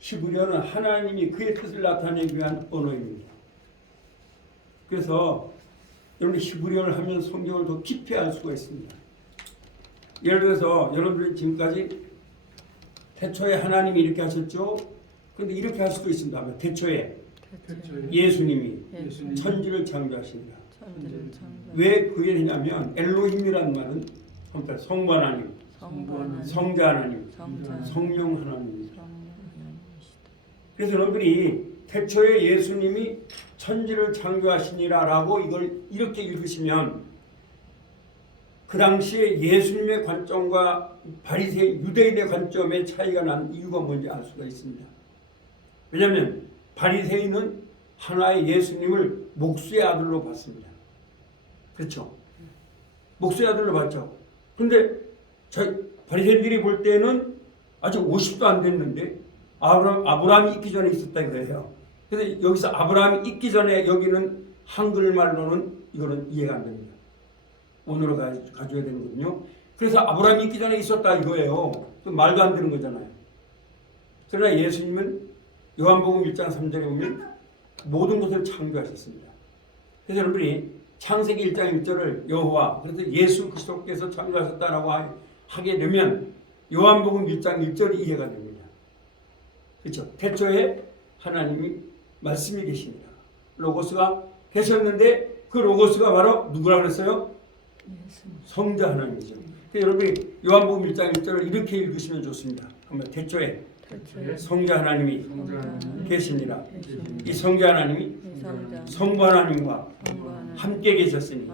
히브리어는 하나님이 그의 뜻을 나타내기 위한 언어입니다. 그래서 여러분 히브리어를 하면 성경을 더 깊이 알 수가 있습니다. 예를 들어서 여러분들이 지금까지 태초에 하나님이 이렇게 하셨죠. 그런데 이렇게 할 수도 있습니다. 태초에 예수님이 천지를 창조하십니다. 왜 그 얘기를 하냐면 엘로힘이라는 말은 성부 하나님, 성자 하나님, 성령 하나님입니다. 그래서 여러분들이 태초에 예수님이 천지를 창조하시니라라고 이걸 이렇게 읽으시면 그 당시에 예수님의 관점과 바리새인 유대인의 관점의 차이가 난 이유가 뭔지 알 수가 있습니다. 왜냐하면 바리새인은 하나의 예수님을 목수의 아들로 봤습니다. 그렇죠? 목수의 아들로 봤죠. 그런데 바리새인들이 볼 때는 아직 50도 안 됐는데 아브라함이 있기 전에 있었다 이거예요. 그래서 여기서 아브라함이 있기 전에 여기는 한글말로는 이거는 이해가 안 됩니다. 원어로 가져야 되는거든요. 그래서 아브라함이 있기 전에 있었다 이거예요. 말도 안 되는 거잖아요. 그러나 예수님은 요한복음 1장 3절에 보면 모든 것을 창조하셨습니다. 그래서 여러분이 창세기 1장 1절을 여호와 그래서 예수 그리스도께서 창조하셨다라고 하게 되면 요한복음 1장 1절이 이해가 됩니다. 그렇죠? 태초에 하나님이 말씀이 계십니다. 로고스가 계셨는데 그 로고스가 바로 누구라고 그랬어요? 성자 하나님이죠. 여러분이 요한복음 1장 1절을 이렇게 읽으시면 좋습니다. 한번 태초에 성자 하나님이 계십니다. 이 성자 하나님이 성부 하나님과 함께 계셨으니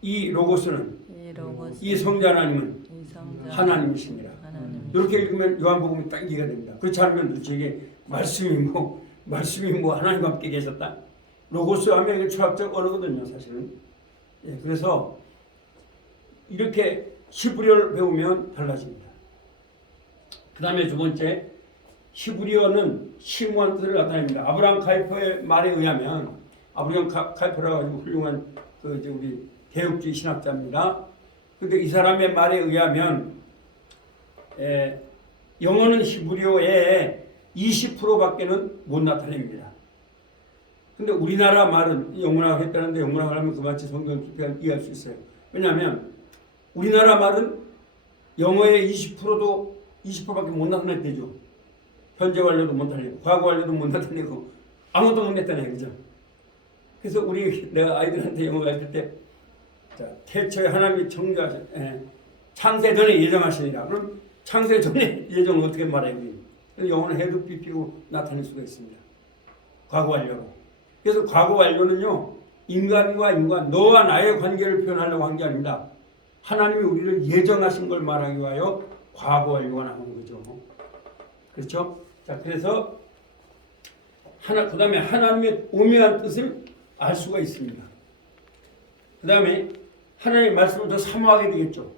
이 로고스는 이 성자 하나님은 하나님이십니다. 이렇게 읽으면 요한복음이 딱 이해가 됩니다. 그렇지 않으면 도대체 말씀이 뭐 하나님과 함께 계셨다. 로고스 하면 이게 철학적 언어거든요, 사실은. 예, 그래서 이렇게 히브리어를 배우면 달라집니다. 그 다음에 두 번째, 히브리어는 심오한 뜻을 나타냅니다. 아브라함 카이퍼의 말에 의하면 아브라함 카이퍼라고 아주 훌륭한 우리 개혁주의 신학자입니다. 그런데 이 사람의 말에 의하면 영어는 히브리어의 20%밖에는 못 나타냅니다. 근데 우리나라 말은 영문화가 했다는데 영문화를 하면 그만치 성경을 깊이 이해할 수 있어요. 왜냐하면 우리나라 말은 영어의 20%밖에 못 나타내죠. 현재 완료도 못 나타내고 과거 완료도 못 나타내고 아무것도 못 나타내요. 그죠? 그래서 내가 아이들한테 영어 가르칠 때 태초에 하나님이 창세 전에 예정하시니라. 그럼 창세 전에 예정을 어떻게 말해요? 영어는 해도 삐삐고 나타낼 수가 있습니다. 과거 완료로. 그래서 과거 완료는요, 인간과 인간, 너와 나의 관계를 표현하려고 한 게 아닙니다. 하나님이 우리를 예정하신 걸 말하기 위하여 과거 완료가 나오는 거죠. 그렇죠? 자, 그래서 그 다음에 하나님의 오묘한 뜻을 알 수가 있습니다. 그 다음에 하나님의 말씀을 더 사모하게 되겠죠.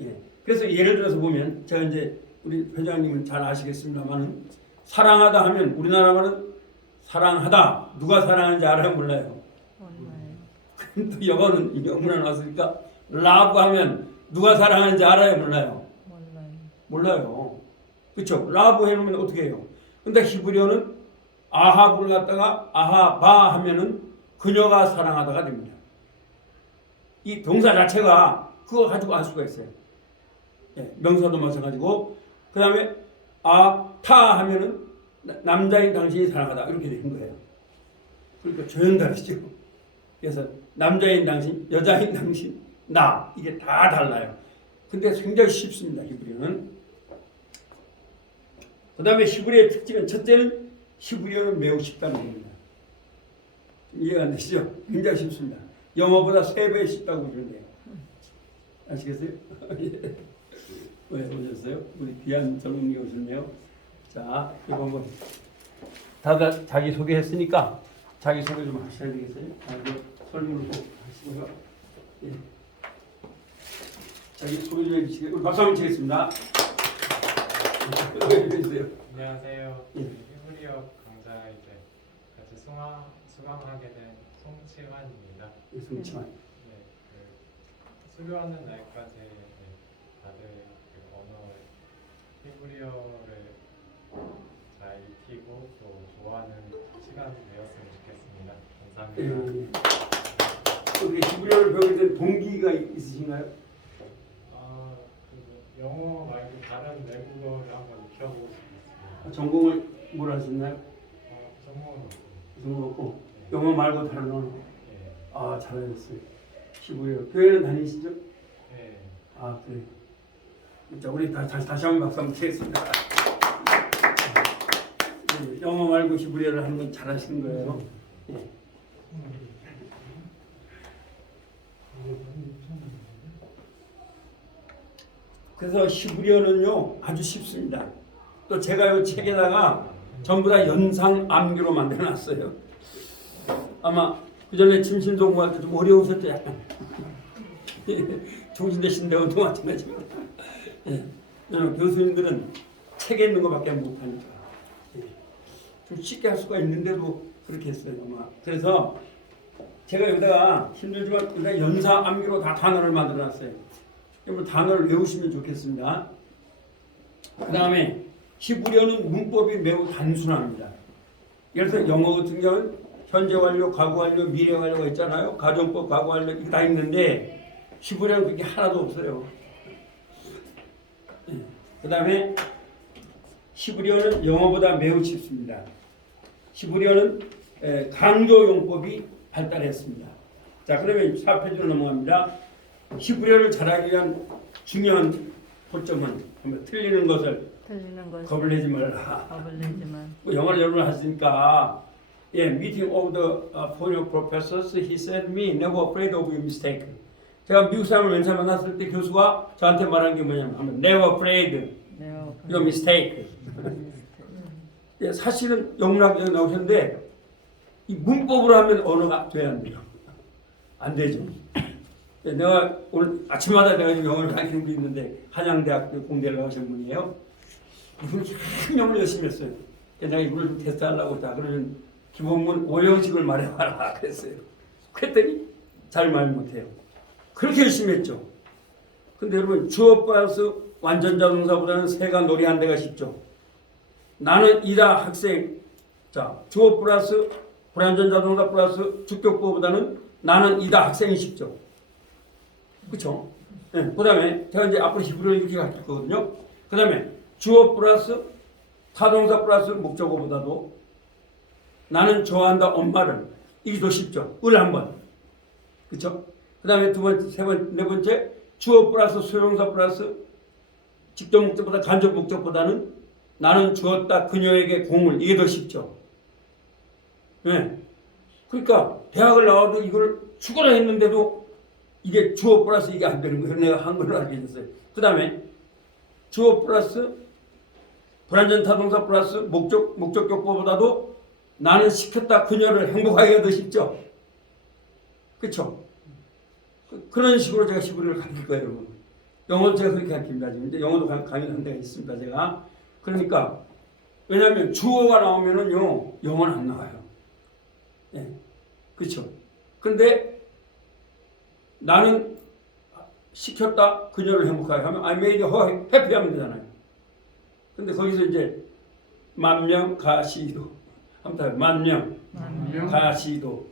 예. 그래서 예를 들어서 보면, 제가 이제 우리 회장님은 잘 아시겠습니다만은, 사랑하다 하면 우리나라 말은 사랑하다. 누가 사랑하는지 알아요? 몰라요? 또 영어는 영문화 나왔으니까 love 하면 누가 사랑하는지 알아요? 몰라요? 몰라요. 그렇죠? love 해놓으면 어떻게 해요? 근데 히브리어는 아합을 갖다가 아하바 하면은 그녀가 사랑하다가 됩니다. 이 동사 자체가 그거 가지고 알 수가 있어요. 예, 명사도 마찬가지고 그 다음에 타 하면은 남자인 당신이 사랑하다 이렇게 되는 거예요. 그러니까 조연달이죠. 그래서 남자인 당신, 여자인 당신, 나 이게 다 달라요. 근데 굉장히 쉽습니다. 히브리어는. 그 다음에 히브리어의 특징은 첫째는 히브리어는 매우 쉽다는 겁니다. 이해가 안 되시죠? 굉장히 쉽습니다. 영어보다 3배 쉽다고 보시면 돼요. 아시겠어요? 왜 오셨어요? 우리 귀한 젊은이 오셨네요. 자, 이거 한번 다들 자기 소개했으니까 자기 소개 좀 하셔야 되겠어요? 설명을 꼭 하시고요. 예. 자기 소개 좀 해주시겠어요? 우리 박수 한번 치겠습니다. 안녕하세요. 히브리어 강좌 같이 수강하게 된 송치환입니다. 송치환. 네, 수료하는 날까지 다들 언어 히브리어를 익히고 또 좋아하는 시간 되었으면 좋겠습니다. 감사합니다. 우리 히브리어를 배우게 된 동기가 있으신가요? 영어 말고 다른 외국어를 한번 익혀보고 싶습니다. 전공을 뭘 하셨나요? 전공은 없습니다. 전공 없고 영어 말고 다른 언어. 네. 아, 잘하셨어요. 히브리어 교회는 다니시죠? 네. 아, 그래. 자, 우리 다시 한번 박수 한번 치겠습니다. 영어 말고 히브리어를 하는 건 잘하시는 거예요. 예. 그래서 히브리어는요 아주 쉽습니다. 또 제가 이 책에다가 전부 다 연상 암기로 만들어놨어요. 아마 그 전에 침신도 공부할 때 좀 어려우셨죠, 약간. 정신대신 대원도 마찬가지고. 예. 교수님들은 책에 있는 것밖에 못하니까 좀 쉽게 할 수가 있는데도 그렇게 했어요, 아마. 그래서 제가 여기다가 힘들지만 여기다 연상 암기로 다 단어를 만들어놨어요. 여러분 단어를 외우시면 좋겠습니다. 그 다음에 히브리어는 문법이 매우 단순합니다. 예를 들어서 영어 같은 경우는 현재 완료, 과거 완료, 미래 완료가 있잖아요. 가정법, 과거 완료 이게 다 있는데 히브리어는 그게 하나도 없어요. 그 다음에 히브리어는 영어보다 매우 쉽습니다. 히브리어는 강조 용법이 발달했습니다. 자, 그러면 4페이지로 넘어갑니다. 히브리어를 잘하기 위한 중요한 포점은 틀리는 것을 겁을 내지 말라. 영어를 여러분 하시니까 meeting of the foreign professors, he said me never afraid of your mistake. 제가 미국 사람을 왼사 만났을 때 교수가 저한테 말한 게 뭐냐면 never afraid your mistake. 사실은 영문학에 나오셨는데 이 문법으로 하면 언어가 돼야 안 돼요. 안 되죠. 내가 오늘 아침마다 내가 영어를 가르치는 분이 있는데 한양대학교 공대를 가신 분이에요. 이분이 참 영어를 열심히 했어요. 내가 이분을 좀 테스트하려고 다 그러면 기본문 5형식을 말해봐라 그랬어요. 그랬더니 잘 말 못해요. 그렇게 열심히 했죠. 근데 여러분 주어 플러스 완전자동사보다는 새가 놀이한 데가 쉽죠. 나는 이다 학생. 자, 주어 플러스 불완전자동사 플러스 주격보보다는 나는 이다 학생이 쉽죠. 그렇죠? 네. 그 다음에 제가 이제 앞으로 히브리어를 이렇게 가르칠 거거든요. 그 다음에 주어 플러스 타동사 플러스 목적어보다도 나는 좋아한다 엄마를 이게 더 쉽죠. 을 한번. 그렇죠? 그 다음에 두 번째, 세 번째, 네 번째 주어 플러스 수용사 플러스 직접 목적보다 간접 목적보다는 나는 주었다 그녀에게 공을 이게 더 쉽죠. 네. 그러니까 대학을 나와도 이걸 죽어라 했는데도 이게 주어 플러스 이게 안 되는 거예요. 내가 한글로 알게 됐어요. 그 다음에 주어 플러스 불완전 타동사 플러스 목적격보보다도 나는 시켰다 그녀를 행복하게 더 쉽죠. 그렇죠? 그런 식으로 제가 히브리어를 가르칠 거예요, 여러분. 영어도 제가 그렇게 가르칩니다. 이제 영어도 강의한 데가 있습니다, 제가. 그러니까 왜냐하면 주어가 나오면은요 영어는 안 나와요. 예, 그렇죠. 근데 나는 시켰다 그녀를 행복하게 하면 I made her happy 하면 되잖아요. 근데 거기서 이제 만명 가시도 한번 만명 가시도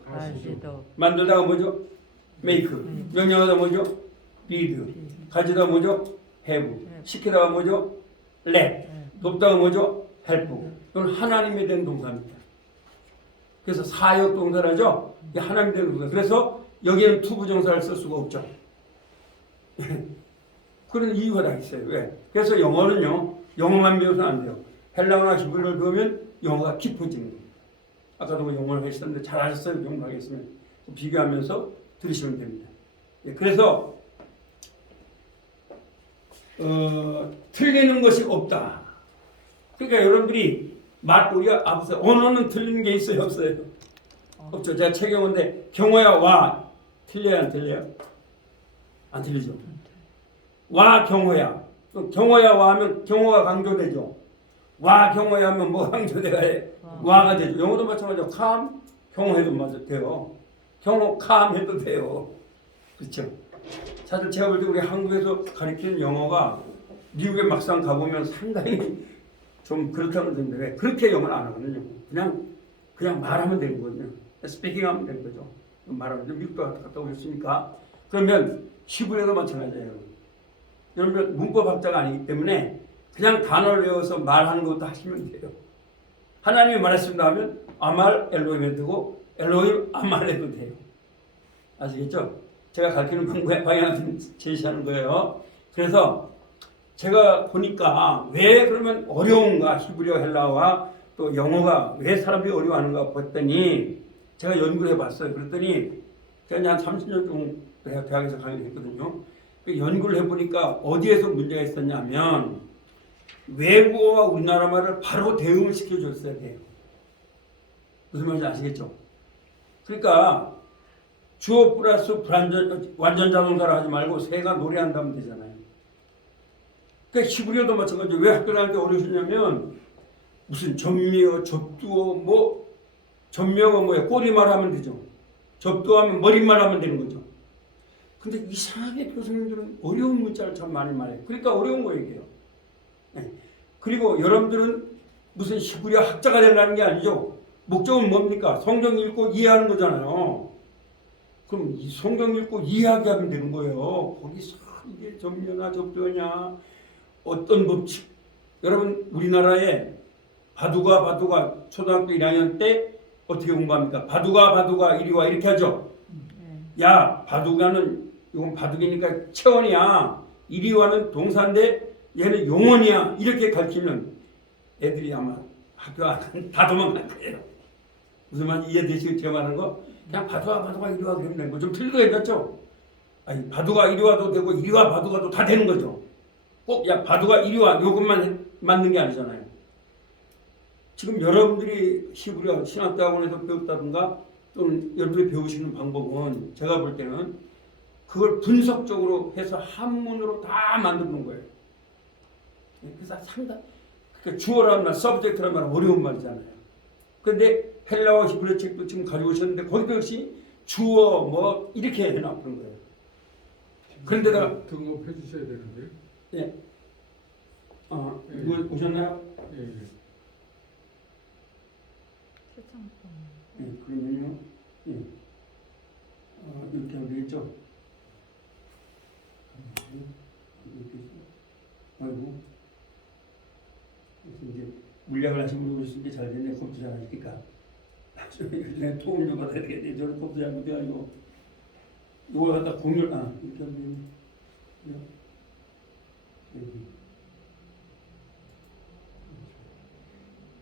만들다가 뭐죠? make 명령하다 뭐죠? bid 가지다 뭐죠? have 시키다가 뭐죠? let 돕다가 뭐죠? help. 이건 하나님에 대한 동사입니다. 그래서 사역 동사라죠. 이게 하나님에 대한 동사. 그래서 여기에는 투부정사를 쓸 수가 없죠. 그런 이유가 다 있어요. 왜? 그래서 영어는요. 영어만 배워서는 안 돼요. 헬라어나 히브리어를 배우면 영어가 깊어지는 거예요. 아까도 영어를 하셨는데 잘하셨어요. 영어 하겠으면 비교하면서 들으시면 됩니다. 그래서 틀리는 것이 없다. 그러니까 여러분들이 우리가 앞서 언어는 틀리는 게 있어요, 없어요? 없죠. 제가 책경인데 경어야 와 틀려요, 안 틀려요? 안 틀리죠. 와 경어야. 경어야 와 하면 경어가 강조되죠. 와 경어야 하면 뭐 강조돼야 해? 와가 되죠. 영어도 마찬가지로 캄 경어해도 맞아 돼요. 경어 캄 해도 돼요. 그렇죠. 사실 제가 볼 때 우리 한국에서 가르치는 영어가 미국에 막상 가보면 상당히 좀 그렇다고 그러는데 왜 그렇게 영어를 안 하거든요. 그냥 말하면 되는 거거든요. 스피킹하면 되는 거죠. 말하면 미국도 갔다 오셨으니까 그러면 히브리어도 마찬가지예요. 여러분 문법학자가 아니기 때문에 그냥 단어를 외워서 말하는 것도 하시면 돼요. 하나님이 말했습니다 하면 아말 엘로힘 해도 되고 엘로힘 아말 해도 돼요. 아시겠죠? 제가 가르치는 방향을 제시하는 거예요. 그래서 제가 보니까 왜 그러면 어려운가 히브리어 헬라어와 또 영어가 왜 사람들이 어려워하는가 봤더니 제가 연구를 해봤어요. 그랬더니 제가 이제 한 30년 정도 대학에서 강의를 했거든요. 그 연구를 해보니까 어디에서 문제가 있었냐면 외국어와 우리나라 말을 바로 대응을 시켜줬어야 돼요. 무슨 말인지 아시겠죠? 그러니까 주어 플러스 불완전, 완전 자동사를 하지 말고 새가 노래한다면 되잖아요. 그러니까 히브리어도 마찬가지예요. 왜 학교 다닐 때 어려우셨냐면 무슨 전미어, 접두어, 뭐 전미어가 뭐야? 꼬리말 하면 되죠. 접두하면 머리말 하면 되는 거죠. 근데 이상하게 교수님들은 어려운 문자를 참 많이 말해요. 그러니까 어려운 거 얘기해요. 네. 그리고 여러분들은 무슨 히브리어 학자가 되려는 게 아니죠. 목적은 뭡니까? 성경 읽고 이해하는 거잖아요. 그럼 이 성경 읽고 이해하게 하면 되는 거예요. 거기서 이게 전미어나 접두어냐 어떤 법칙. 여러분 우리나라에 바두가 초등학교 1학년 때 어떻게 공부합니까? 바두가 이리 와 이렇게 하죠. 야 바두가는 이건 바둑이니까 체원이야. 이리 와는 동사인데 얘는 용언이야. 이렇게 가르치면 애들이 아마 학교 다 도망갈 거예요. 무슨 말인지 이해되시고 제가 말하는 거? 그냥 바두가 이리 와 그러면 되는 거. 좀 틀리게 괜찮죠? 아니 바두가 이리 와도 되고 이리 와 바두가도 다 되는 거죠. 꼭 야 바두가 이리 와 요것만 맞는 게 아니잖아요. 지금 여러분들이 히브리어 신학대학원에서 배웠다든가 또는 여러분들이 배우시는 방법은 제가 볼 때는 그걸 분석적으로 해서 한문으로 다 만드는 거예요. 그래서 상당 그러니까 주어라는 말, 서브젝트라는 말은 어려운 말이잖아요. 그런데 헬라어 히브리어 책도 지금 가지고 오셨는데 거기도 역시 주어 뭐 이렇게 해놨는 거예요. 그런데다가 등록해 주셔야 되는데. 예. 이거 오셨나요? 예. 예, 그러면요. 예. 이렇게 하면 되겠죠? 이렇게 해서. 아이고. 그래서 이제 물약을 하신 분이 오셨으니까 잘 됐네. 컵도 잘 하시니까. 나중에 도움 좀 받아야 되겠네. 저는 컵도 잘 못해가지고. 이거 갖다 공유를, 이렇게 하면 되겠네.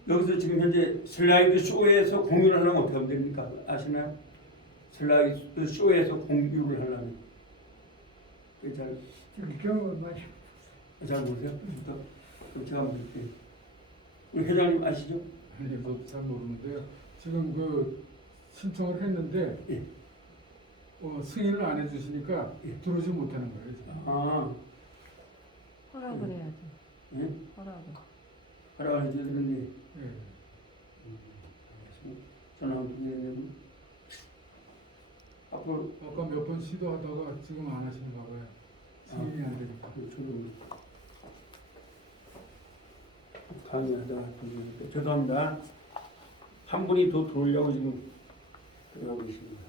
여기서 지금 현재 슬라이드 쇼에서 공유를 하려면 어떻게 하면 됩니까? 아시나요? 슬라이드 쇼에서 공유를 하려면 잘 모르세요? 제가 한번 볼게요. 우리 회장님 아시죠? 아니, 저도 잘 모르는데요. 지금 그 신청을 했는데 예. 승인을 안 해주시니까 예. 들어오지 못하는 거예요. 지금. 허락을 해야지. 예? 하라고 해줘야 되는데 예. 전화 한번 드리는데 앞으로 아까 몇 번 시도하다가 지금 안 하시는가 봐요. 승인이 안 되니까. 저도 강의하다가 죄송합니다. 한 분이 더 들어오려고 지금 들어가고 있습니다.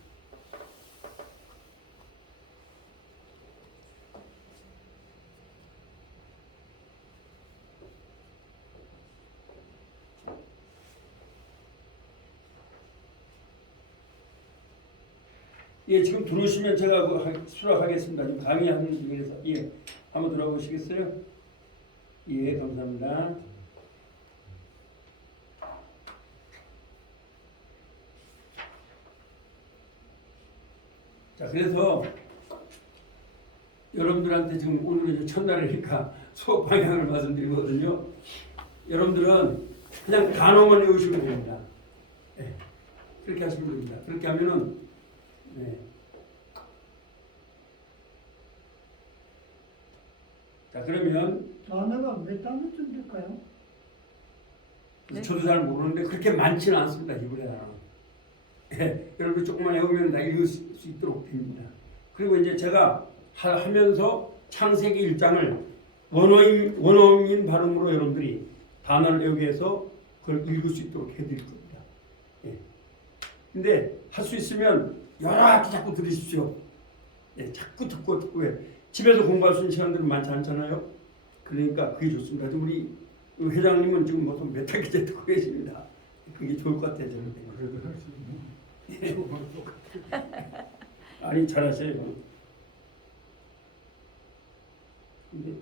예, 지금 들어오시면 제가 수락하겠습니다. 지금 강의하는 중에서 예, 한번 들어보시겠어요? 예, 감사합니다. 자, 그래서 여러분들한테 지금 오늘은 첫날이니까 수업 방향을 말씀드리거든요. 여러분들은 그냥 단어만 외우시면 됩니다. 네, 그렇게 하시면 됩니다. 그렇게 하면은 네. 자, 그러면 단어가 몇 단어쯤 될까요? 네? 저도 잘 모르는데 그렇게 많지는 않습니다. 히브리어 단어. 예, 여러분 조금만 외우면 다 읽을 수 있도록 됩니다. 그리고 이제 제가 하면서 창세기 1장을 원어민 발음으로 여러분들이 단어를 외우게해서 그걸 읽을 수 있도록 해드릴 겁니다. 예. 근데 할 수 있으면 여러 학기 자꾸 들으십시오. 예, 자꾸 듣고 왜 집에서 공부할 수 있는 시간들은 많지 않잖아요. 그러니까 그게 좋습니다. 우리 회장님은 지금 무슨 몇 학기째 듣고 계십니다. 그게 좋을 것 같아요. 저는. 그래도 할수 있는 예. 초반 똑같아. 아니 잘하셔요. 근데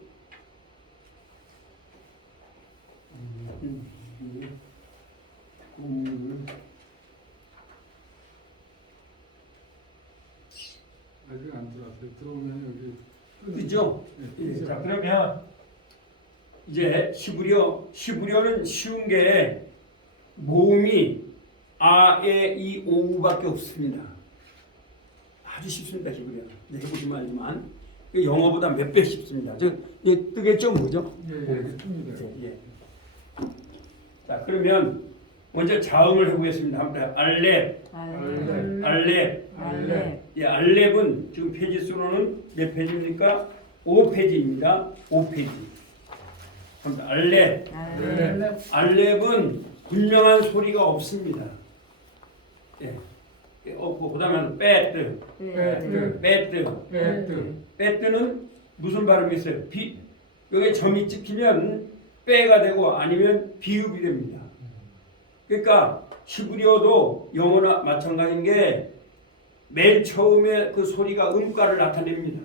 아직 안 들어왔어요. 들어오면 여기 그죠? 네, 예, 뜨죠. 자 그러면 이제 히브리어는 쉬운 게 모음이 아에 이 오우밖에 없습니다. 아주 쉽습니다. 히브리어. 네, 해보시면 알지만 영어보다 몇 배 쉽습니다. 저 뜨겠죠, 뭐죠? 예, 예, 뜹니다. 예. 자 그러면 먼저 자음을 해보겠습니다. 한번 알렙, 알렙. 알렙. 알렙. 예, 알렙은 지금 페이지 수로는 몇 페이지입니까? 5페이지입니다. 5페이지. 알렙. 알렙. 알렙은 분명한 소리가 없습니다. 예. 없고 그다음에 빼뜨. 빼뜨. 빼뜨. 빼뜨. 빼뜨는 무슨 발음이 있어요? 여기 점이 찍히면 빼가 되고 아니면 비읍이 됩니다. 그러니까 히브리어도 영어나 마찬가지인 게 맨 처음에 그 소리가 음가를 나타냅니다.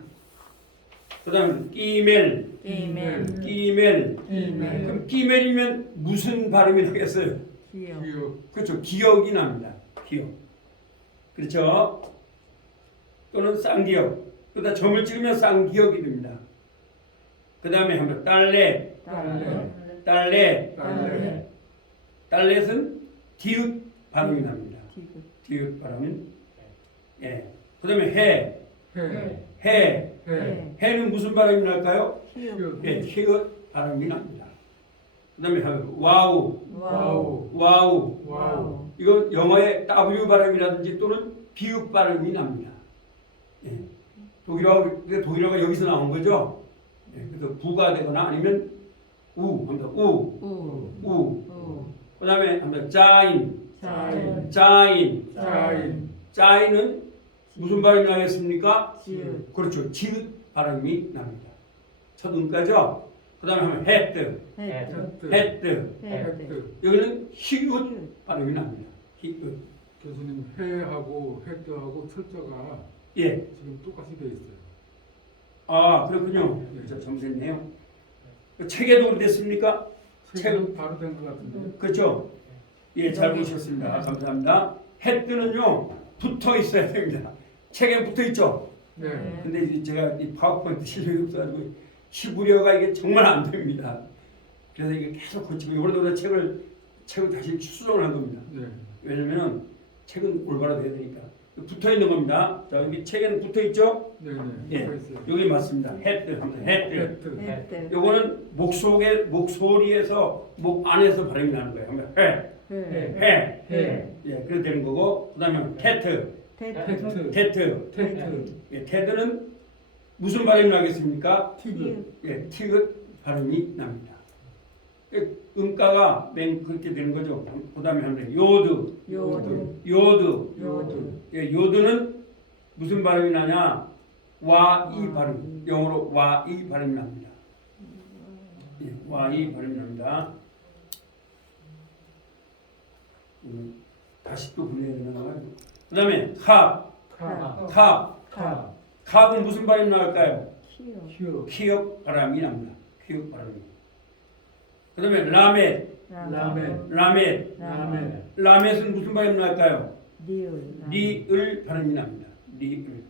그다음에 끼멜, 끼멜. 끼멜. 끼멜. 그럼 끼멜이면 무슨 발음이 나겠어요? 기역. 기억. 그렇죠. 기역이 납니다. 기역. 그렇죠. 또는 쌍기역. 그러다 점을 찍으면 쌍기역이 됩니다. 그 다음에 한번 딸렛, 딸렛. 딸렛. 딸렛. 딸렛은 디귿 발음이 납니다. 디귿. 디귿 발음은 예. 그 다음에 해, 해. 해. 해. 해는 무슨 발음이 날까요? 기역. 예, 히읗 발음이 납니다. 그 다음에 와우, 와우. 와우. 와우. 이건 영어의 W 발음이라든지 또는 비읍 발음이 납니다. 예. 독일어가 여기서 나온 거죠. 예. 그래서 부가 되거나 아니면 합니다. 우. 우. 우. 그다음에 합니다. 자인. 자인. 자인. 자인. 자인은 무슨 발음이 나겠습니까? 지읒. 그렇죠. 지읒 발음이 납니다. 첫 음가죠. 그다음에 하면 헤뜨. 헤드. 헤뜨. 헤드. 여기는 히읗 발음이 납니다. 히읗. 교수님 해하고 헤드하고 철자가 예. 지금 똑같이 돼 있어요. 아 그렇군요. 저 점수했네요. 책에도 그랬습니까? 책은 바로 된 것 같은데. 그렇죠. 예, 잘 보셨습니다. 감사합니다. 헤드는요 붙어 있어야 됩니다. 책에 붙어 있죠. 네. 근데 이제 제가 이 파워포인트 실력이 없어가지고 히브리어가 이게 정말 안 됩니다. 그래서 이게 계속 고치고 이번에도 책을 다시 수정을 한 겁니다. 네. 왜냐면은 책은 올바로 돼야 되니까 붙어 있는 겁니다. 자 여기 책에는 붙어 있죠. 네. 네. 예, 붙어 있어요. 여기 맞습니다. 헤드, 헤드. 헤드. 헤드. 요거는 목소리에서 목 안에서 발음이 나는 거예요. 한번 해, 해. 해. 예, 그래 되는 거고 그다음에 테트, 테트. 테트. 테트. 예, 테드는 무슨 발음이 나겠습니까? 티귿. 예, 티귿 발음이 납니다. 예, 음가가 맨 그렇게 되는 거죠. 그다음에 하면 요드, 요드. 요드. 요드. 예, 요드는 무슨 발음이 나냐? 와이 발음. 영어로 와이 발음이 납니다. 예, 와이 발음이 납니다. 다시 또 불러야 되나? 그다음에 캅, 카. 캅. 캅은 무슨 발음이 나올까요? 키역. 키어. 키역 발음이 납니다. 키역 발음이. 그다음에 라멧, 라멘. 라멧. 라멘. 라멧은 무슨 발음이 나올까요? 리을. 리을 발음이 납니다. 리을.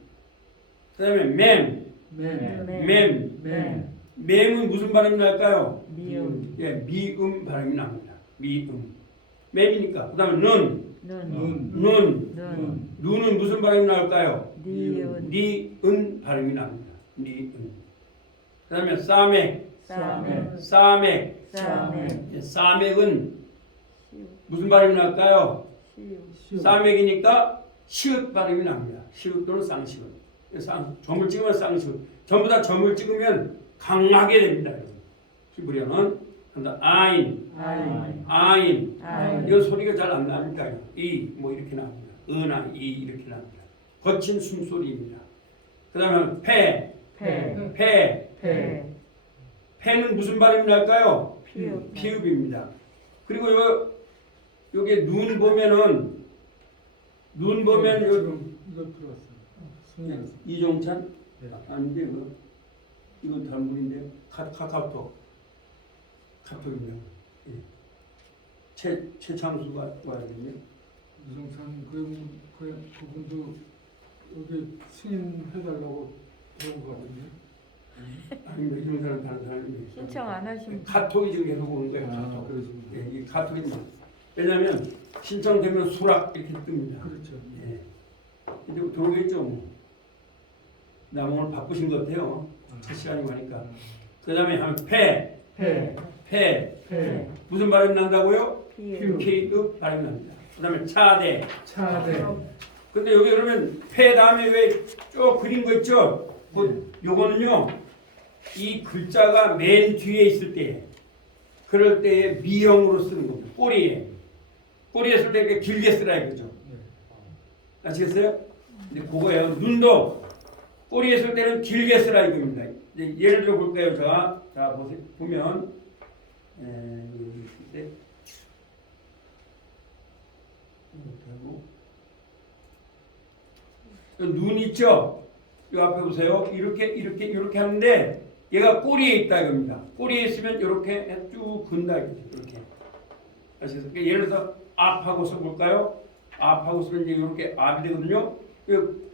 그다음에 맴, 멘. 맴. 멘. 맴은 무슨 발음이 날까요? 미음. 예, 미음 발음이 납니다. 미음. 맴이니까. 그다음에 눈, 눈. 눈. 눈. 눈은 무슨 발음이 나올까요? 니은. 니은 발음이 납니다. 니은. 그다음에 싸맥, 싸맥. 싸맥. 싸맥. 예, 싸맥은 시읒. 무슨 발음이 날까요? 시읒. 싸맥이니까 시읒 발음이 납니다. 시읒 또는 쌍시읒. 점을 찍으면 쌍시읒. 전부 다 점을 찍으면 강하게 됩니다. 히브리어는 아인, 아인. 아인. 이 소리가 잘 안 나니까요. 이 뭐 이렇게 나옵니다. 으나 이 이렇게 나옵니다. 거친 숨소리입니다. 그 다음에 폐. 패는 무슨 발음이 날까요? 피읍. 피읍입니다. 그리고 요게 눈 보면 요 지금 이거 들어왔어요. 이종찬 네. 아닌데 이건 다른 분인데 카카오톡입니다. 예. 최창수가 와야겠네요. 이정찬 그분도 여기 승인해달라고 들어온 거 같은데. 아닙니다. 이런 사람 다른 사람입니다. 신청 안 하신 카톡이 지금 계속 오는 거예요. 카톡. 그러십니다. 예, 이 카톡입니다. 왜냐하면 신청되면 수락 이렇게 뜹니다. 그렇죠. 예. 이제 들어오겠죠. 뭐. 나 오늘 바쁘신 것 같아요. 첫 시간이 가니까. 그 다음에 한 패. 무슨 발음이 난다고요? 피읍. K급 발음이 납니다. 그 다음에 차대. 차대. 근데 여기 그러면 패 다음에 왜 쭉 그린 거 있죠? 요거는요. 이 글자가 맨 뒤에 있을 때 그럴 때에 미형으로 쓰는 겁니다. 꼬리에 쓸 때 이렇게 길게 쓰라 이거죠. 아시겠어요? 근데 그거예요. 눈도 꼬리에 쓸 때는 길게 쓰라 이겁니다. 이제 예를 들어 볼까요? 자 보세요. 보면 여기 있을 때 이렇게 하고 눈 있죠? 이 앞에 보세요. 이렇게 하는데 얘가 꼬리에 있다 이겁니다. 꼬리에 있으면 이렇게 쭉 근다 이거죠. 이렇게. 아시겠어요? 그러니까 예를 들어서 앞하고 써볼까요? 앞하고 쓰면 이제 이렇게 앞이 되거든요.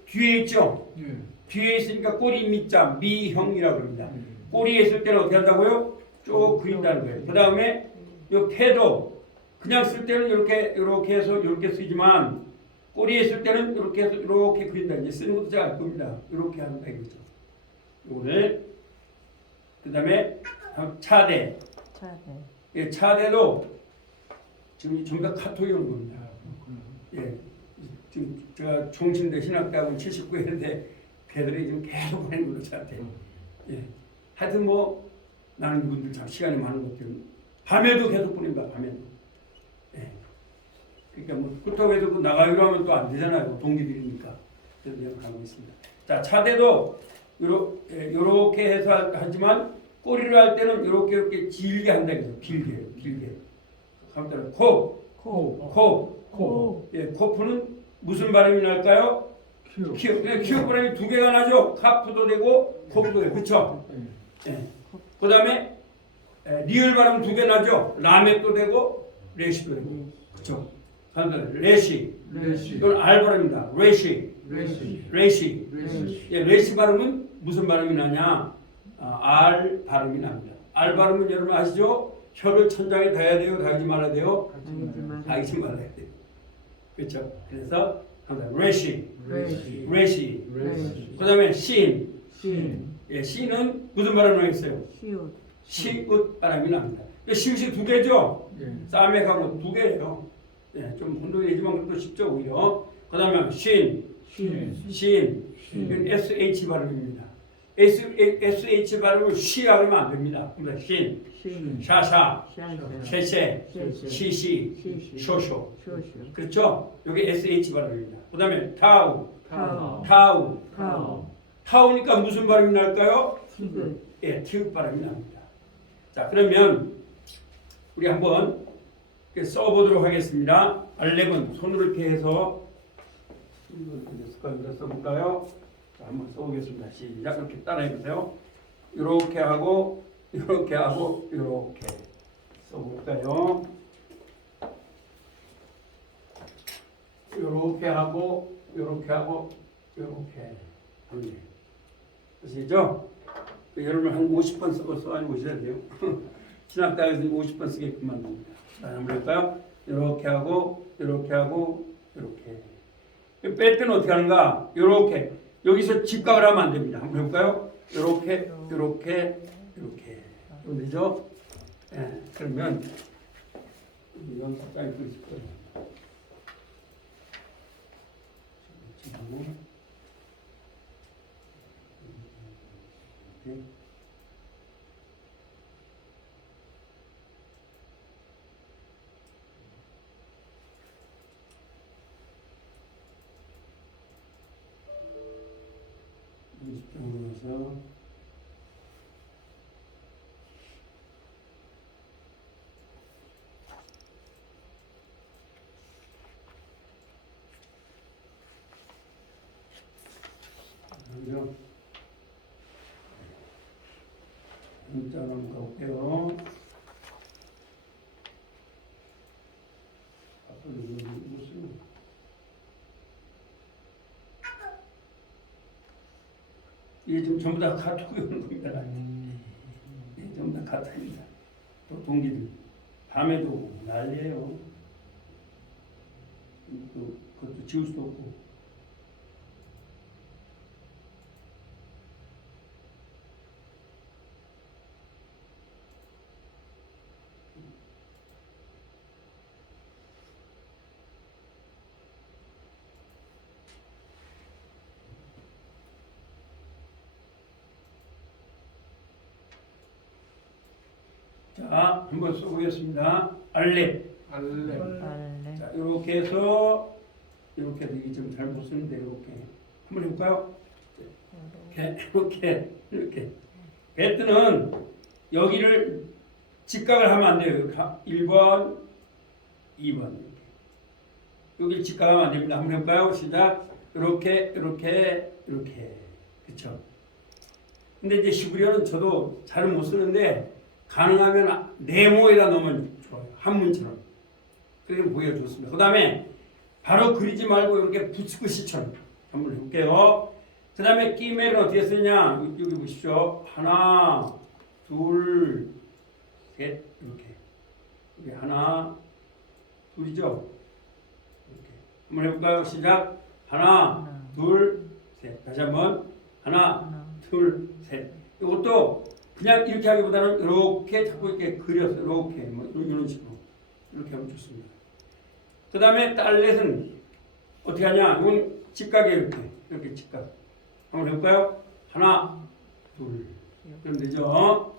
뒤에 있죠? 예. 뒤에 있으니까 꼬리 밑자 미형이라고 합니다. 꼬리에 있을 때는 어떻게 한다고요? 쭉 그린다는 거예요. 그 다음에 이 패도 그냥 쓸 때는 이렇게 해서 이렇게 쓰지만 꼬리에 있을 때는 이렇게 해서 이렇게 그린다. 이제 쓰는 것도 잘 알 겁니다. 이렇게 한다 이거죠. 오늘 그 다음에 차대. 예, 차대도 지금 전부 다 카톡이 오는 겁니다. 예, 지금 제가 종신대 신학대학원 79회인데 걔들이 지금 계속 보내는 거죠 저한테. 예, 하여튼 뭐 나는 이분들 참 시간이 많은 것 같아요. 밤에도 계속 보낸다. 밤에도. 예. 그러니까 뭐 그렇다고 해도 나가기로 하면 또 안 되잖아요. 동기들이니까. 그래서 내가 가고 있습니다. 자, 차대도 요렇게 해서 하지만 꼬리를 할 때는 이렇게 길게 한다 이거죠. 길게. 한번 코. 예, 코프는 무슨 발음이 날까요? 키읔 발음이 두 개가 나죠. 카프도 되고 코프도 되고. 그렇죠? 예. 그다음에 리을 발음 두 개 나죠. 라멧도 되고 레시도 되고. 그렇죠? 레시. 이건 알 발음입니다. 레시. 예, 레시 발음은 무슨 발음이 나냐? 알 발음이 납니다. 알 발음은 여러분 아시죠? 혀를 천장에 대야 돼요, 달지 말아야 돼요. 달지 말아야 돼요. 그렇죠? 그래서 항상 레시. 그다음에 신. 예, 신은 무슨 발음을 하겠어요? 시읒 발음이 납니다. 시읒이 두 개죠? 싸맥하고 두 개예요. 예, 좀 혼동되지만 그것도 쉽죠 오히려. 그다음에 신. 이건 SH 발음입니다. SH 발음을 쉬라 그러면 안 됩니다. 그러니까 신, 샤샤, 셰셰, 시시, 쇼쇼. 그렇죠? 이게 SH 발음입니다. 그 다음에 타우니까 무슨 발음이 날까요? 예, 티읕 발음이 납니다. 자, 그러면 우리 한번 써보도록 하겠습니다. 알렉은 손으로 이렇게 해서 이렇게 써볼까요? 자, 한번 써보겠습니다. 시작. 이렇게 따라해보세요. 이렇게 하고 이렇게 써볼까요? 이렇게 하고 이렇게 하면 돼. 아시겠죠? 여러분 한 50번 써가지고 오셔야 돼요. 신학대학에서 50번 쓰게끔 만듭니다. 자, 한번 해볼까요? 이렇게 하고 이렇게. 뺄 때는 어떻게 하는가? 이렇게. 여기서 집각을 하면 안 됩니다. 한번 해볼까요? 이렇게. 그럼 되죠? 예, 그러면 연습장에 또 있을 거예요. 그죠? 문자로 한번 가볼게요. 무슨 이게 지금 전부 다 카톡이 오는 겁니다. 네, 전부 다 카톡입니다. 또 동기들 밤에도 오고 난리예요. 또 그것도 지울 수도 없고. 자, 한번 써보겠습니다. 알레. 알레. 알레. 자, 이렇게 해서 이렇게 해서 이게 좀 잘 못 쓰는데 이렇게 한번 해볼까요? 이렇게. 베트는 여기를 직각을 하면 안 돼요. 1번, 2번 이렇게. 여기 직각하면 안 됩니다. 한번 해볼까요? 시작. 이렇게. 그렇죠? 근데 이제 시브리어는 저도 잘은 못 쓰는데 가능하면 네모에다 넣으면 좋아요. 한문처럼. 그렇게 보기가 좋습니다. 그 다음에 바로 그리지 말고 이렇게 부츠크시처럼 한번 해볼게요. 그 다음에 끼메를 어떻게 쓰냐? 여기 보십시오. 하나, 둘, 셋 이렇게. 여기 하나, 둘이죠? 이렇게. 한번 해볼까요? 시작. 하나, 둘, 셋. 다시 한번. 하나, 둘, 셋. 이것도 그냥 이렇게 하기보다는 이렇게 자꾸 이렇게 그려서 이렇게 뭐 이런 식으로 이렇게 하면 좋습니다. 그 다음에 딸렛은 어떻게 하냐? 이건 직각에 이렇게 직각. 한번 해볼까요? 하나, 둘. 그럼 되죠?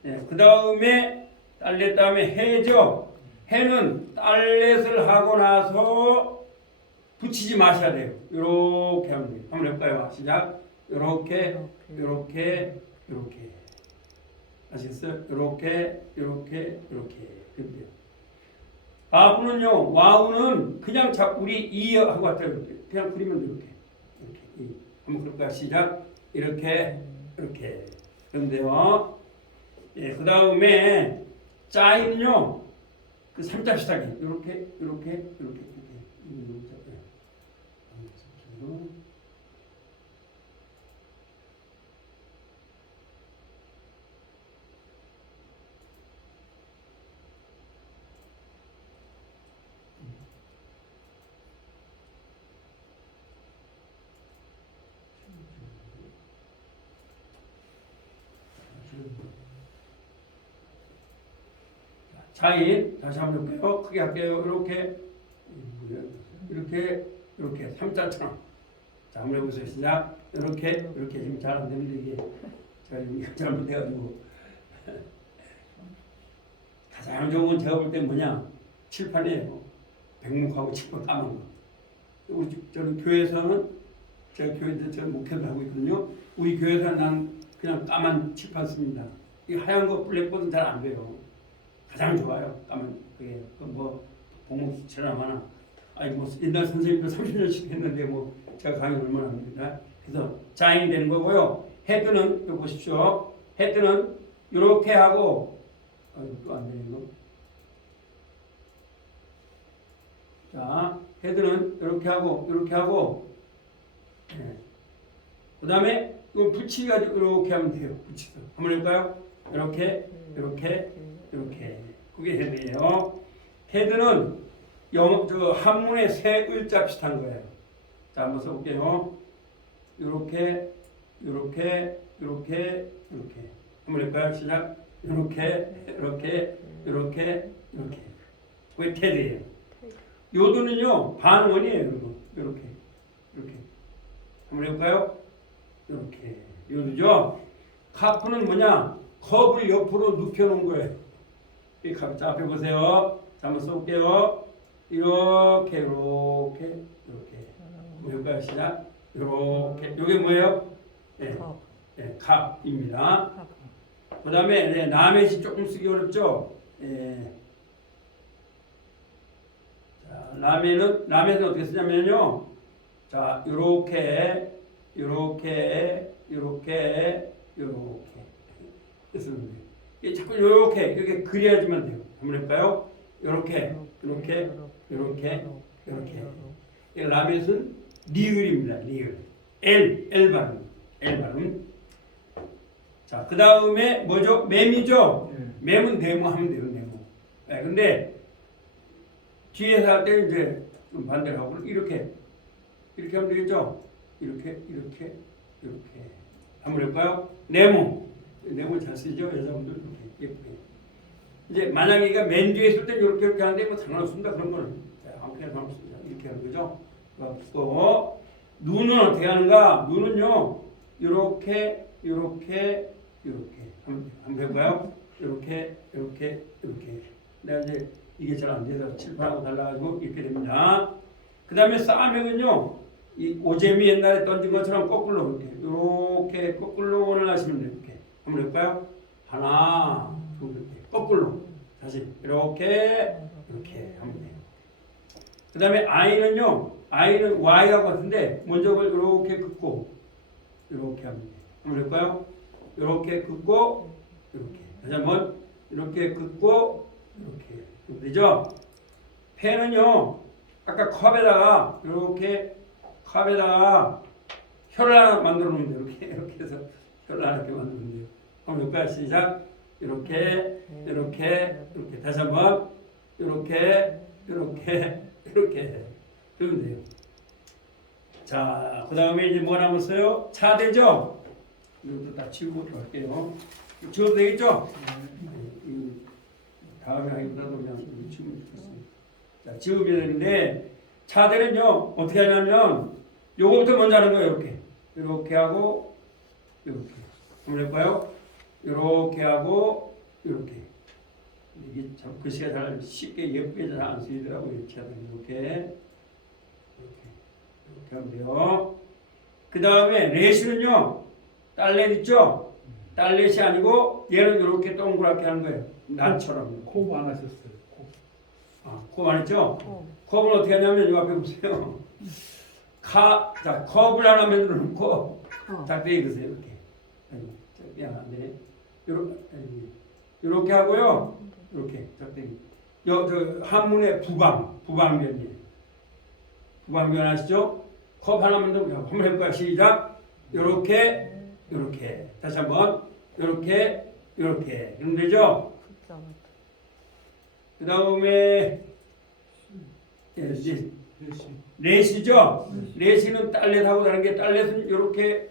네, 그 다음에 딸렛 다음에 해죠. 해는 딸렛을 하고 나서 붙이지 마셔야 돼요. 이렇게 하면 돼요. 한번 해볼까요? 시작. 이렇게. 아시겠어요? 이렇게. 그럼 돼요. 아부는요, 와우는 그냥 우리 이하고 같아요. 이렇게. 그냥 그리면 돼요. 이렇게. 한번 그럴까요? 시작. 이렇게. 그런데요. 예, 그 다음에 짜이는요, 그 삼자 비슷하게. 이렇게. 자인 다시 한번 해볼게요. 크게 할게요. 이렇게 삼자처럼. 자, 한번 해보세요. 시작. 이렇게 지금 잘 안 되는데 이게 제가 지금 잘못해가지고 가장 좋은 건 제가 볼 때 뭐냐 칠판이에요. 백목하고 칠판 까만 거. 우리 저는 교회에서는 제가 교회에서 저 목회를 하고 있거든요. 우리 교회에서는 난 그냥 까만 칠판 씁니다. 이 하얀 거 블랙보드는 잘 안 돼요. 가장 좋아요. 까만 그게 뭐 복목수처럼 하나. 아니 뭐 옛날 선생님도 30년씩 했는데 뭐 제가 강의 얼마나 합니다. 그래서 자인이 되는 거고요. 헤드는 여기 보십시오. 헤드는 이렇게 하고 또 안 되는 거. 자, 헤드는 이렇게 하고. 네. 그 다음에 이거 붙이가지고 이렇게 하면 돼요. 붙이서 한번 해볼까요? 이렇게. 그게 헤드예요. 헤드는 한문의 세 을자 비슷한 거예요. 자, 한번 써볼게요. 이렇게. 한번 해볼까요? 시작. 이렇게. 그게 테드예요. 요도는요 반원이에요. 여러분. 이렇게. 한번 해볼까요? 이렇게. 요도죠. 카프는 뭐냐? 컵을 옆으로 눕혀놓은 거예요. 이 컵. 자, 앞에 보세요. 자, 한번 써볼게요. 이렇게. 한번 해볼까요? 시작. 이렇게. 요게 뭐예요? 네, 컵입니다. 그 다음에 라멧이 조금 쓰기 어렵죠? 자, 라멧은 어떻게 쓰냐면요. 자, 요렇게 요렇게 쓰면 돼요. 이게 자꾸 요렇게 이렇게 그려야지만 돼요. 한번 해볼까요? 요렇게 이 라멧은 리을입니다. 리을. L 발음. 자, 그 다음에 뭐죠? 맴이죠? 예. 맴은 네모하면 돼요. 네모. 네, 근데 뒤에서 할 때 이제 좀 반대로 하고 이렇게 하면 되겠죠? 이렇게 한번 해볼까요? 네모 잘 쓰죠? 여자분들 이렇게 예쁘게. 이제 만약에 이가 맨 뒤에 있을 때 이렇게 하는데 뭐 상관없습니다. 그런 거는 아무렇게나 상관없습니다. 이렇게 하는 거죠. 또 눈은 어떻게 하는가? 눈은요 이렇게 한번 해볼까요? 이렇게. 근데 이제 이게 잘 안 돼서 칠판하고 달라가지고 이렇게 됩니다. 그 다음에 쌍명은요 이 오재미 옛날에 던진 것처럼 거꾸로 이렇게 거꾸로 원을 하시면 돼요. 이렇게 한번 해볼까요? 하나, 둘, 이렇게 거꾸로 다시 이렇게 하면 돼요. 그 다음에 아이는 Y하고 같은데 먼저 그걸 이렇게 긋고 이렇게 하면 돼요. 한번 해볼까요? 이렇게 긋고 이렇게 다시 한번 이렇게 긋고 이렇게 되죠? 펜은요 아까 컵에다가 이렇게 혀를 하나 만들어 놓으면 돼요. 이렇게 해서 혀를 하나 이렇게 만들면 돼요. 한번 해볼까요? 시작. 이렇게 다시 한번 이렇게 그러면 돼요. 자, 그 다음에 이제 뭐 남았어요? 차대죠? 이것도 다 치우고 들어갈게요. 지워도 되겠죠? 다음에 하기보다도 그냥 치우면 좋겠습니다. 자, 지우게 되는데 차대는요 어떻게 하냐면 요거부터 먼저 하는 거예요. 이렇게 하고 이렇게 한번 해볼까요? 이렇게 하고 이렇게 이게 참 글씨가 잘 쉽게 예쁘게 잘 안 쓰이더라고요. 이렇게 하면 돼요. 그 다음에 렛이는요 딸렛 있죠? 딸렛이 아니고 얘는 이렇게 동그랗게 하는 거예요. 나처럼. 코 안 하셨어요. 코 안 했죠? 컵은 어떻게 하냐면 이 앞에 보세요. 자, 컵을 하나 만들어 놓고 작대기 그세요. 이렇게. 미안한데. 이렇게 하고요. 이렇게 작대기. 저 한문의 부방변이에요. 부방변 아시죠? 컵 하나 만들어 놓고 한번 해볼까요? 시작. 이렇게 다시 한번 이렇게 그럼 되죠? 그 다음에 렛이죠. 렛이는 딸렛하고 다른 게 딸렛은 이렇게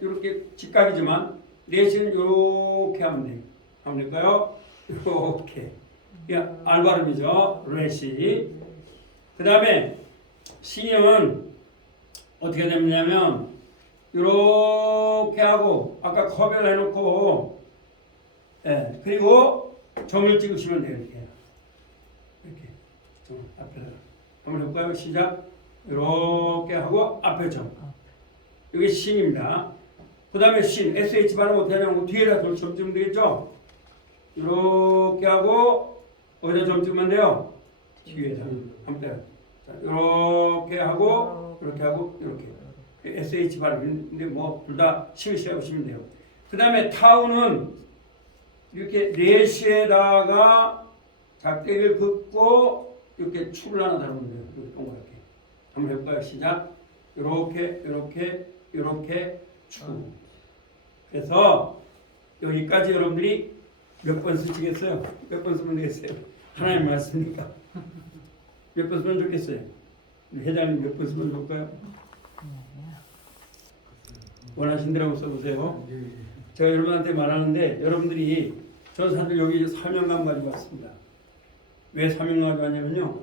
직각이지만 렛은 이렇게 하면 돼요. 한번 될까요? 이렇게. 알발음이죠. 렛이. 그 다음에 시는 어떻게 되냐면 이렇게 하고 아까 컵을 해놓고 그리고 점을 찍으시면 돼요. 이렇게 앞에다 한번 해볼까요? 시작. 이렇게 하고 앞에 점. 이게 신입니다. 그 다음에 신 SH 발음 어떻게 하냐면 뒤에다 점 찍으면 되겠죠? 이렇게 하고 어디다 점 찍으면 돼요? 뒤에다 한번 이렇게 하고 이렇게 SH 발음인데 뭐 둘 다 쉬우시게 하시면 돼요. 그 다음에 타우는 이렇게 넷에다가 작대기를 긋고 이렇게 축을 하나 달면 돼요. 이렇게 동그랗게. 한번 해볼까요? 시작. 이렇게 축. 그래서 여기까지 여러분들이 몇 번 쓰시겠어요? 몇 번 쓰면 되겠어요? 하나님 말씀이니까. 몇 번 쓰면 좋겠어요? 회장님 몇 번 쓰면 좋을까요? 원하신 대로 써보세요. 제가 여러분한테 말하는데 여러분들이 저 사실 여기 사명감 가지고 왔습니다. 왜 사명감 가지고 왔냐면요.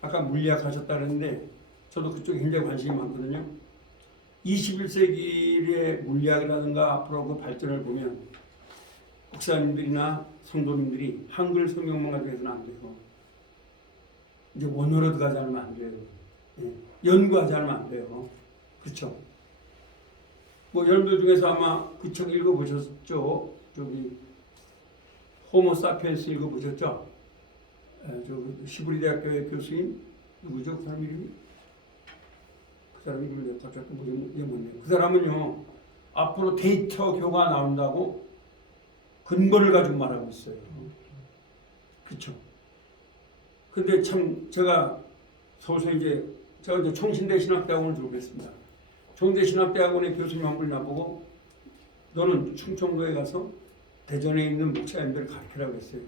아까 물리학 하셨다 그랬는데 저도 그쪽에 굉장히 관심이 많거든요. 21세기의 물리학이라든가 앞으로 그 발전을 보면 목사님들이나 성도님들이 한글 성경만 가지고 해서는 안 돼요. 이제 원어로 들어가지 않으면 안 돼요. 연구하지 않으면 안 돼요. 그렇죠? 뭐 여러분들 중에서 아마 그 책 읽어보셨죠? 저기 호모사피엔스 읽어보셨죠? 저 시부리 대학교의 교수님 누구죠? 그 사람 이름이? 그 사람 이름이 갑자기 뭐였네요. 그 사람은요 앞으로 데이터 교가 나온다고 근거를 가지고 말하고 있어요. 그렇죠? 근데 참 제가 서울서 제가 이제 총신대 신학대학원을 들어오겠습니다. 총신대 신학대학원의 교수님 한 분이 나보고 너는 충청도에 가서 대전에 있는 목사님들을 가르치라고 했어요.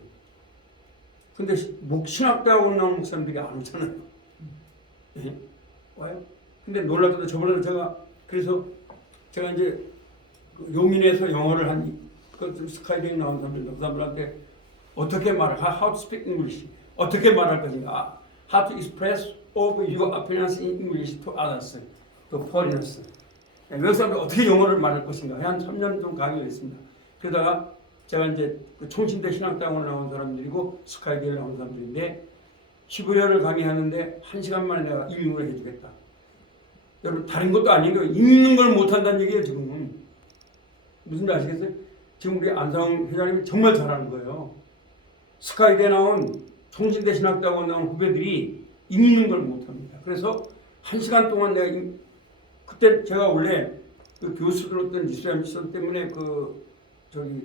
근데 신학대학원 나온 목사님들이 안 오잖아요. 예? 와요? 근데 놀랍게도 저번에 그래서 제가 이제 그 용인에서 영어를 그 스카이딩 나온 사람들, 그 사람들한테 어떻게 말할, how to speak English, 어떻게 말할 것인가, how to express of your opinions in English to others, to foreigners. 외국 사람들 어떻게 영어를 말할 것인가, 한 3년 정도 강의를 했습니다. 그러다가 제가 이제 그 총신대 신학대학원 나온 사람들이고 스카이딩을 나온 사람들인데 히브리어를 강의하는데 1시간 만에 내가 읽는 해주겠다. 여러분 다른 것도 아닌 거예요. 읽는 걸 못한다는 얘기예요 지금은. 무슨 말 아시겠어요? 지금 우리 안상 회장님이 정말 잘하는 거예요. 스카이대 나온 총신대 신학대학원 나온 후배들이 읽는 걸 못합니다. 그래서 1시간 동안 내가 그때 제가 원래 그 교수를 어떤 이스라엘 미션 때문에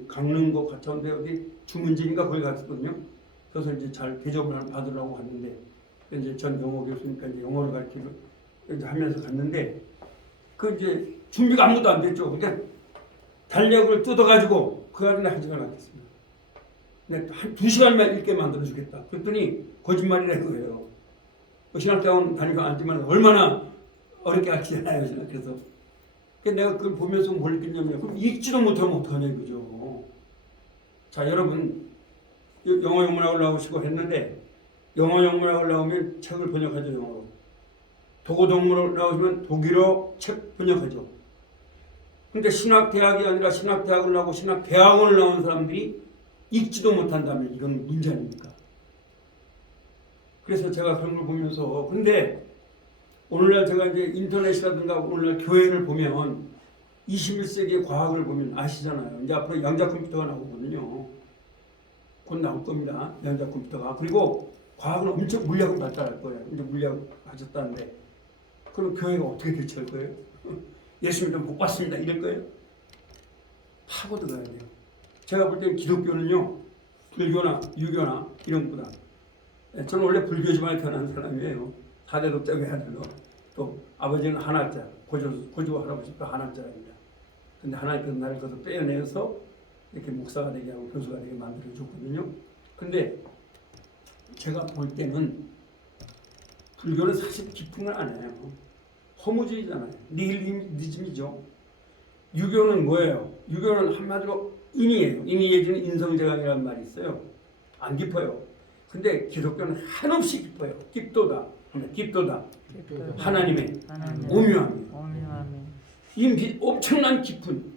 강릉고 가천대 어디 주문진인가 거기 갔었거든요. 그래서 이제 잘 대접을 받으려고 갔는데 이제 전 영어 교수니까 이제 영어를 가르치러 이제 하면서 갔는데 그 이제 준비가 아무것도 안 됐죠. 그러니까 달력을 뜯어가지고 그 안에 1시간 갔습니다. 근데 한 2시간만 읽게 만들어주겠다. 그랬더니 거짓말이라는 거예요. 신학대학원 다니고 앉지만 얼마나 어렵게 가르치잖아요. 그래서 내가 그걸 보면서 뭘 느꼈냐면 그럼 읽지도 못하면 어떡하냐 이거죠. 자 여러분 영어 영문학을 나오시고 했는데 영어 영문학을 나오면 책을 번역하죠. 영어로. 독어 동문을 나오시면 독일어 책 번역하죠. 근데 신학대학이 아니라 신학대학을 나오고 신학대학원을 나온 사람들이 읽지도 못한다면 이건 문제 아닙니까? 그래서 제가 그런 걸 보면서 근데 오늘날 제가 이제 인터넷이라든가 오늘날 교회를 보면 21세기의 과학을 보면 아시잖아요. 이제 앞으로 양자 컴퓨터가 나오거든요. 곧 나올 겁니다. 양자 컴퓨터가. 그리고 과학은 엄청 물리학은 발달할 거예요. 이제 물리학 하셨다는데 그럼 교회가 어떻게 대처할 거예요? 예수 믿으면 못 받습니다. 이럴 거예요? 파고 들어가야 돼요. 제가 볼 때는 기독교는요. 불교나 유교나 이런 것보다 저는 원래 불교 집안에 태어난 사람이에요. 4대 독자 외아들로 또 아버지는 한학자 고조 할아버지도 한학자입니다. 근데 하나님께서 나를 거기서 빼어내서 이렇게 목사가 되게 하고 교수가 되게 만들어 줬거든요. 근데 제가 볼 때는 불교는 사실 깊은 건 아니에요. 허무주의잖아요. 니힐리즘이죠. 유교는 뭐예요? 유교는 한마디로 인이에요. 인이 예지는 인성재강이라는 말이 있어요. 안 깊어요. 근데 기독교는 한없이 깊어요. 깊도다. 깊도다. 하나님의 오묘함이에요. 이 엄청난 깊은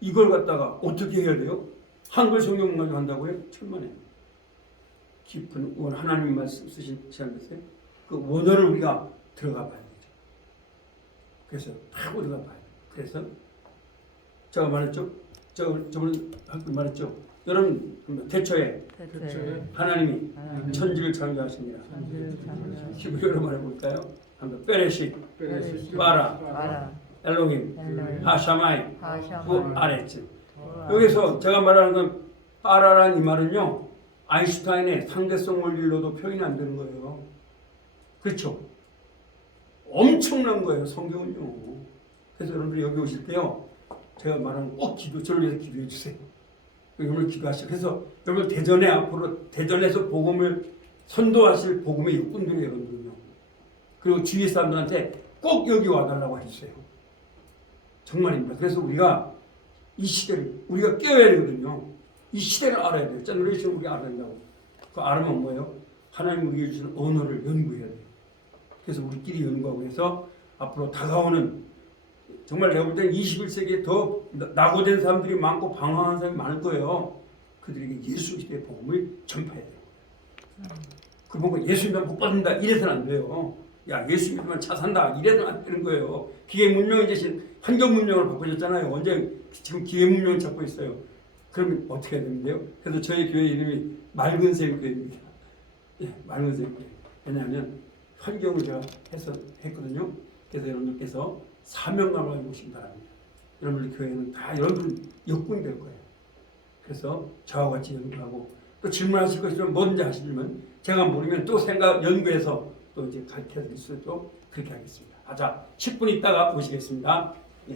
이걸 갖다가 어떻게 해야 돼요? 한글 성경 가지고 한다고요? 천만에. 깊은 원 하나님 말씀 쓰시지 않으세요? 그 원어를 우리가 들어가 봐야 되죠. 그래서 타고 들어가 봐야 돼요. 그래서 제가 말했죠. 저번에 말했죠. 여러분 태초에 하나님이 천지를 창조하십니다. 히브리어로 말해볼까요? 한번 베레식, 바라, 엘로힘, 하샤마이, 후 아레츠. 여기서 제가 말하는 건 바라라는 이 말은요. 아인슈타인의 상대성 원리로도 표현이 안 되는 거예요. 그렇죠? 엄청난 거예요. 성경은요. 그래서 여러분들이 여기 오실 때요. 제가 말하는 꼭 저를 위해서 기도해 주세요. 여러분을 기도하시고 그래서 여러분 대전에 앞으로 대전에서 복음을 선도하실 복음의 육군들이 여러분들요. 그리고 주위 사람들한테 꼭 여기 와달라고 해주세요. 정말입니다. 그래서 우리가 이 시대를 우리가 깨워야 되거든요. 이 시대를 알아야 돼요. 제너레이션을 우리가 알아야 된다고. 그 알면 뭐예요? 하나님 우리에게 주신 언어를 연구해야 돼요. 그래서 우리끼리 연구하고 해서 앞으로 다가오는 정말 내가 볼 때는 21세기에 더 낙오된 사람들이 많고 방황한 사람이 많을 거예요. 그들에게 예수 그리스도의 복음을 전파해야 돼요. 그 보고 예수 믿으면 복 받는다 이래서는 안 돼요. 야 예수 믿으면 차 산다 이래서는 안 되는 거예요. 기계 문명이 대신 환경 문명을 바꿔줬잖아요. 언제 지금 기계 문명을 잡고 있어요. 그러면 어떻게 해야 되는데요? 그래서 저희 교회 이름이 맑은 새교회입니다. 예, 맑은 새교회. 왜냐하면 환경을 제가 했거든요. 그래서 여러분들께서 사명감을 가지고 오시기 바랍니다. 여러분들 교회는 다 여러분들 역군이 될 거예요. 그래서 저와 같이 연구하고 또 질문하실 것 있으면 뭐든지 하시면 제가 모르면 또 연구해서 또 이제 가르쳐 드릴 수 있도록 그렇게 하겠습니다. 자, 10분 있다가 보시겠습니다.